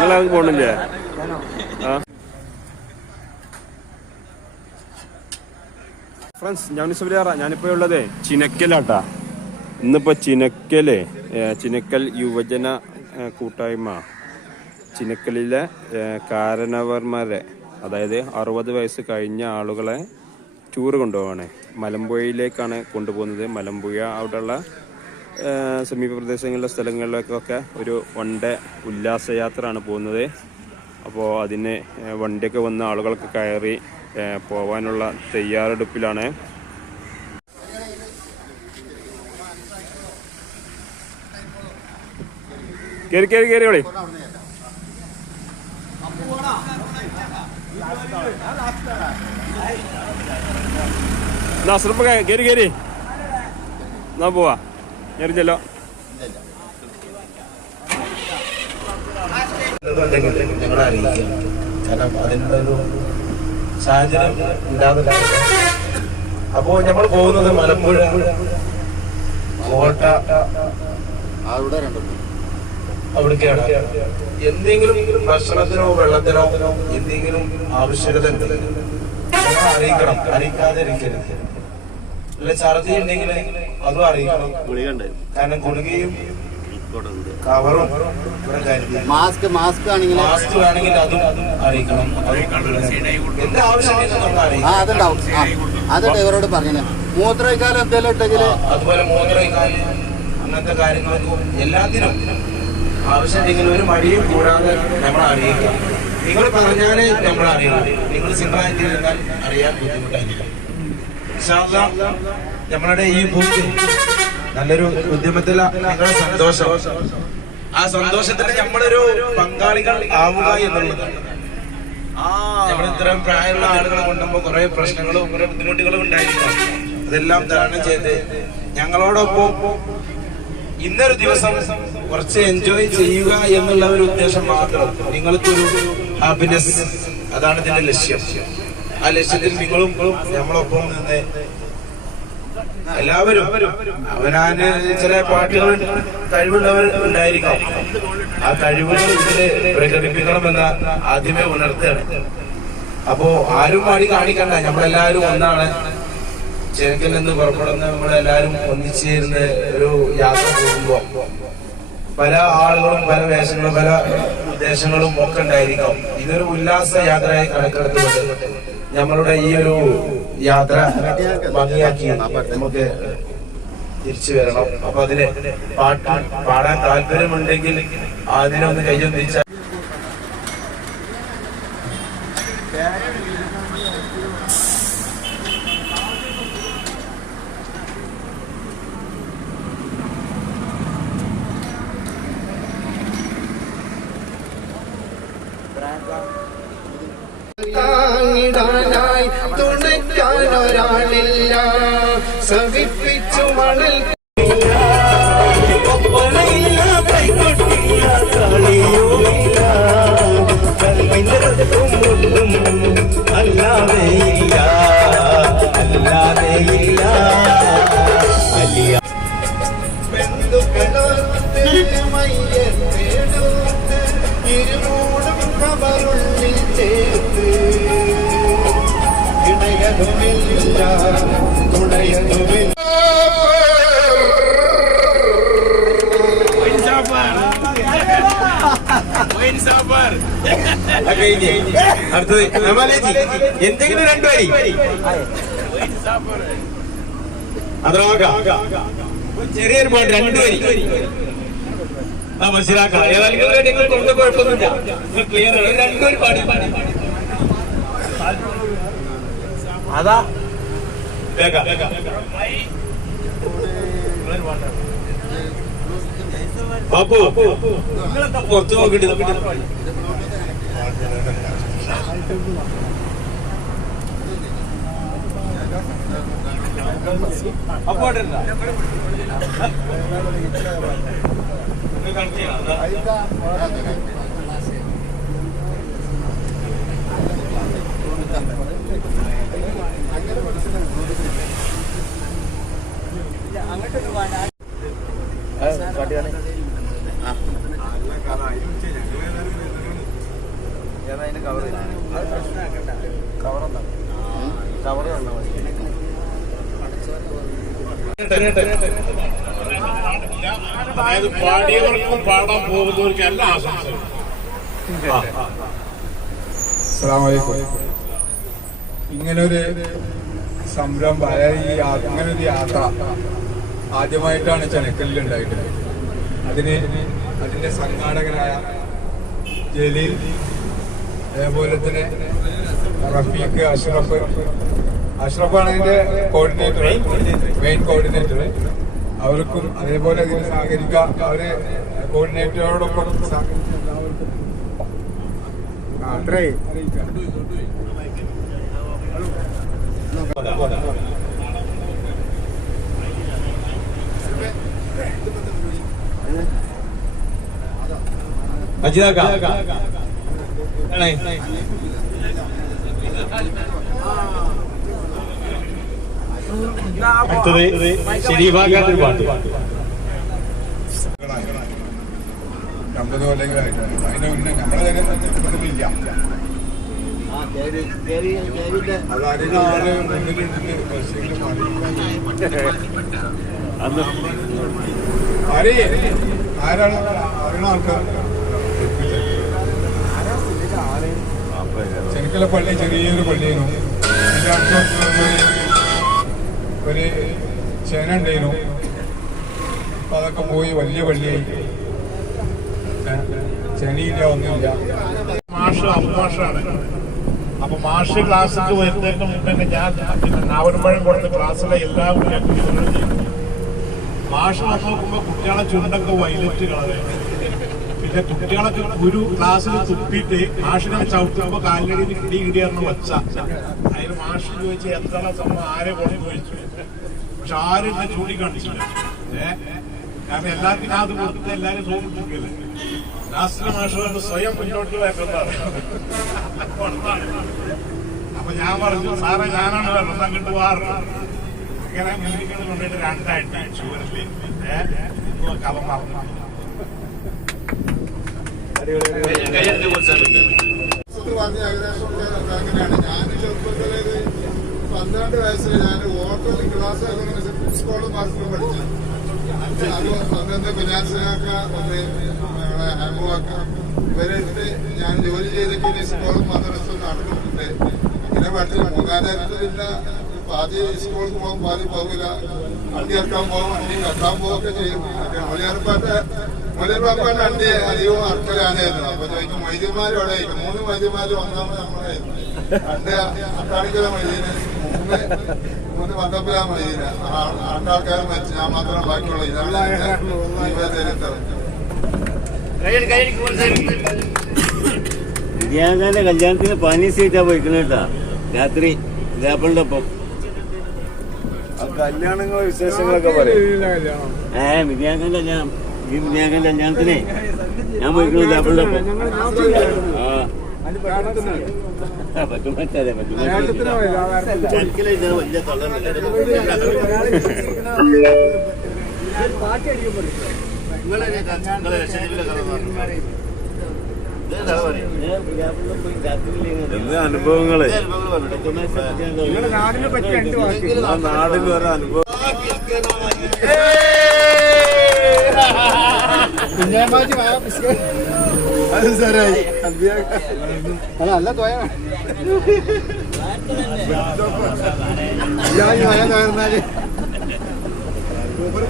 നിങ്ങളത് പോണില്ലേ? ഫ്രണ്ട്സ്, ഞാനിപ്പോ ഉള്ളത് ചിനക്കലാട്ടാ. ഇന്നിപ്പോ ചിനക്കൽ യുവജന കൂട്ടായ്മ ചിനക്കലിലെ കാരണവർമാരെ, അതായത് 60 വയസ്സ് കഴിഞ്ഞ ആളുകളെ ടൂറ് കൊണ്ടുപോവാണ്. മലമ്പുഴയിലേക്കാണ് കൊണ്ടുപോകുന്നത്. മലമ്പുഴ അവിടെയുള്ള സമീപ പ്രദേശങ്ങളിലെ സ്ഥലങ്ങളിലേക്കൊക്കെ ഒരു വൺ ഡേ ഉല്ലാസയാത്രയാണ് പോകുന്നത്. അപ്പോൾ അതിന് വണ്ടിയൊക്കെ വന്ന് ആളുകളൊക്കെ കയറി പോവാനുള്ള തയ്യാറെടുപ്പിലാണ്. കേറി നസ്രപ്പ് കേറി എന്നാ പോവാ. ഞെറിഞ്ഞല്ലോ. ഞങ്ങളെ അറിയിക്കാം. കാരണം അതിനുള്ളൊരു സാഹചര്യം ഇല്ലാതെ. അപ്പോ നമ്മൾ പോകുന്നത് മലമ്പുഴ കോട്ട അവിടേക്കാണ്. എന്തെങ്കിലും ഭക്ഷണത്തിനോ വെള്ളത്തിനോ എന്തെങ്കിലും ആവശ്യകത ഉണ്ടെങ്കിൽ ഞങ്ങൾ അറിയിക്കണം. അറിയിക്കാതെ ഇരിക്കരുത്. അല്ല, ഛർദി ഉണ്ടെങ്കിൽ അതും അറിയിക്കണം. കാരണം ഗുളികയും കവറും മാസ്ക് ആണെങ്കിൽ അതും അറിയിക്കണം. എന്താ ആവശ്യം ഡ്രൈവറോട് പറഞ്ഞു. മൂത്രക്കാലം എന്തെങ്കിലും ഉണ്ടെങ്കിൽ അതുപോലെ മൂത്രക്കാല് അങ്ങനത്തെ കാര്യങ്ങൾക്കും എല്ലാത്തിനും ആവശ്യമുണ്ടെങ്കിൽ ഒരു മടിയും കൂടാതെ നമ്മൾ അറിയിക്കാം. നിങ്ങൾ പറഞ്ഞാലേ നമ്മൾ അറിയണം. നിങ്ങൾ സിംഗിളായിട്ട് ഇരുന്നാൽ അറിയാൻ ബുദ്ധിമുട്ടായിരിക്കും. നമ്മളുടെ ഈ ബുക്ക് നല്ലൊരു ഉദ്യമത്തില നിങ്ങളുടെ സന്തോഷം, ആ സന്തോഷത്തിന് നമ്മളൊരു പങ്കാളികൾ ആവുക എന്നുള്ളതാണ്. നമ്മൾ ഇത്രയും പ്രായമുള്ള ആളുകളെ കൊണ്ടുമ്പോൾ കുറെ പ്രശ്നങ്ങളും കുറെ ബുദ്ധിമുട്ടുകളും ഉണ്ടായിരിക്കും. അതെല്ലാം തരണം ചെയ്ത് ഞങ്ങളോടൊപ്പം ഇന്നൊരു ദിവസം കുറച്ച് എൻജോയ് ചെയ്യുക എന്നുള്ള ഒരു ഉദ്ദേശം മാത്രം. നിങ്ങൾക്കൊരു ഹാപ്പിനെസ്, അതാണ് ഇതിന്റെ ലക്ഷ്യം. ആ ലക്ഷ്യത്തിൽ നിങ്ങളും നമ്മളൊപ്പം നിന്ന് എല്ലാവരും അവനാന് ചില പാട്ടുകൾ കഴിവുള്ളവർ ഉണ്ടായിരിക്കാം. ആ കഴിവുകൾ ഇതില് പ്രകടിപ്പിക്കണമെന്ന് ആദ്യമേ ഉണർത്തുകയാണ്. അപ്പോ ആരും പാടി കാണിക്കണ്ട. നമ്മളെല്ലാവരും ഒന്നാണ്. ചെറുക്കിൽ നിന്ന് പുറപ്പെടുന്ന നമ്മളെല്ലാവരും ഒന്നിച്ചേർന്ന് ഒരു യാത്ര പോകുമ്പോ പല ആളുകളും പല വേഷങ്ങളും പല ഉദ്ദേശങ്ങളും ഒക്കെ ഉണ്ടായിരിക്കാം. ഇതൊരു ഉല്ലാസ യാത്രയായി കണക്കെടുത്തുകൊണ്ട് നമ്മളുടെ ഈ ഒരു യാത്ര ഭംഗിയാക്കി നമുക്ക് തിരിച്ചു വരണം. അപ്പൊ അതിന് പാടാൻ താല്പര്യമുണ്ടെങ്കിൽ അതിനൊന്ന് കയ്യൊന്നിച്ചാൽ താങ്ങിടാനായി തുണയ്ക്കാനൊരാളില്ല. സവിപ്പിച്ചു മണൽ ഇരുമൂടും കവറുള്ളിൽ ചേർത്ത് ഇണയതുമില്ല തുണയതുമില്ല. അടുത്തത് നമാലേജി. എന്തെങ്കിലും രണ്ടു വരി അതോക്കാം. ചെറിയൊരു പാട്ട് രണ്ടു വരി മനസ്സിലാക്കാം. ഏതായാലും കുഴപ്പമൊന്നുമില്ല. ക്ലിയർ രണ്ടുപേരും പാടി അതാ ബാപ്പു നിങ്ങളെന്താ പുറത്തു നോക്കിട്ട് അപ്പൊ അതായത് പാടിയവർക്കും പാടാൻ പോകുന്നവർക്കും എല്ലാ ആശംസകളും. ഇങ്ങനൊരു സംരംഭം, അതായത് ഇങ്ങനൊരു യാത്ര ആദ്യമായിട്ടാണ് ചെനക്കലിൽ ഉണ്ടായിട്ടുള്ളത്. അതിന്റെ സംഘാടകനായ ജലീൽ, അതേപോലെ തന്നെ റഫീഖ്, അഷ്റഫാണ് അതിന്റെ കോർഡിനേറ്റർ, മെയിൻ കോർഡിനേറ്റർ. അവർക്കും അതേപോലെ ഇതിന് സഹകരിക്കുക, അവര് കോർഡിനേറ്ററോടൊപ്പം അത്രേ അടുത്തത് ശരീഫാക്കാത്തൊരു പാട്ട്. 50 കൊല്ലങ്ങളായിട്ടാണ്. അതിന്റെ മുന്നേ നമ്മളെ കുടുംബത്തിലില്ല. അത് അറിയുന്ന ആള് മുന്നിലുണ്ടെങ്കിൽ ബസ്സെങ്കിലും ആരാണ് അറിയണ ആൾക്കാർ. ചെനക്കല പള്ളി ചെറിയൊരു പള്ളിയായിരുന്നു. അതിന്റെ അടുത്ത് ഒരു ചേന ഉണ്ടായിരുന്നു. അപ്പൊ അതൊക്കെ പോയി വലിയ പള്ളിയായി. ചെനിയില്ല, ഒന്നുമില്ല. മാഷ് അമ്മാഷാണ്. അപ്പൊ മാഷ് ക്ലാസ്സിക്ക് വരുന്നതിന് മുന്നേ ഞാൻ പിന്നെ നാവൻപഴം കൊടുത്ത ക്ലാസ്സിലെ എല്ലാ കുട്ടികളും ചെയ്തു. മാഷ് നോക്കുമ്പോ കുട്ടികളെ ചുണ്ടൊക്കെ വൈലറ്റ് കളറ്, പിന്നെ കുട്ടികളൊക്കെ ഒരു ക്ലാസ്സിൽ തുപ്പിയിട്ട് മാഷിനെ ചവിട്ടുമ്പോ കാലിനടിയിൽ കിടികിടിയായിരുന്നു വച്ച. അതിന് മാഷ് ചോദിച്ചു എന്താണ് സംഭവം, ആരെ കൊണ്ട് ചോദിച്ചു. പക്ഷെ ആരും എന്നെ ചൂണ്ടിക്കാണിച്ചില്ല. കാരണം എല്ലാവർക്കും ഞാൻ അത് കൊടുത്തിട്ട് എല്ലാരും സോപ്പിട്ടിരിക്കല്ലേ. ലാസ്റ്റിലെ മാഷ് സ്വയം മുന്നോട്ട് വരുന്നതാണ്. അപ്പൊ ഞാൻ പറഞ്ഞു, സാറേ ഞാനാണ് വരുന്നത്, അങ്ങോട്ട് വാറ്. അങ്ങനെ മുന്നിൽ കൊണ്ടിട്ട് രണ്ടായിട്ട് ചൂരല്ലേ കഥ പറഞ്ഞു. ഏകദേശം അങ്ങനെയാണ്. ഞാൻ ചെറുപ്പത്തില് 12 വയസ്സിൽ ഞാൻ ഓട്ടോ ക്ലാസ് സ്കൂളും മാസ്റ്ററും പഠിച്ചു. അന്നത്തെ ഫിനാൻസിനൊക്കെ ഇവരെടുത്ത് ഞാൻ ജോലി ചെയ്തിട്ട് സ്കൂളും മദ്രസും നടന്നിട്ടുണ്ട്. ഇങ്ങനെ പഠിച്ചു. 3 നേരത്തിലില്ല. പാതി സ്കൂളിൽ പോകും, പാതി പോകില്ല. വണ്ടി ഇറക്കാൻ പോകും, വണ്ടി കത്താൻ പോവുകയൊക്കെ ചെയ്യും. മുലപ്പാപ്പാന്റെ വണ്ടി അധികവും അർക്കലാനായിരുന്നു. അപ്പൊ ചോദിക്കും വൈദ്യന്മാരോടെ 3 വൈദ്യന്മാര് ഒന്നാമത് നമ്മളായിരുന്നു. 2 അട്ടാണിക്കല മൈദീന്, 3 പന്തപ്പുര മൈദീന്. 2 ആൾക്കാരും മരിച്ചു, ഞാൻ മാത്രം ബാക്കിയുള്ള. ഇതാണ് ചരിത്രം. വിദ്യാകാന്റെ കല്യാണത്തിന് പാനി സീറ്റാ പോയിക്കണ കേട്ടാ. രാത്രി ലാപ്പിളിന്റെ ഒപ്പം കല്യാണങ്ങളോ വിശേഷങ്ങളൊക്കെ പറയും. വിദ്യാകാന്റെ കല്യാണം, ഈ വിദ്യാകാന്റെ കല്യാണത്തിനെ ഞാൻ പോയിക്കണു ലാപ്പിളിന്റെ ഒപ്പം. പറ്റും പറ്റാതെ പറ്റും. വലിയ അനുഭവങ്ങള് നാടിന് ഓരോ അനുഭവം. അത് സാറായി നല്ല തോയ മൂപ്പര്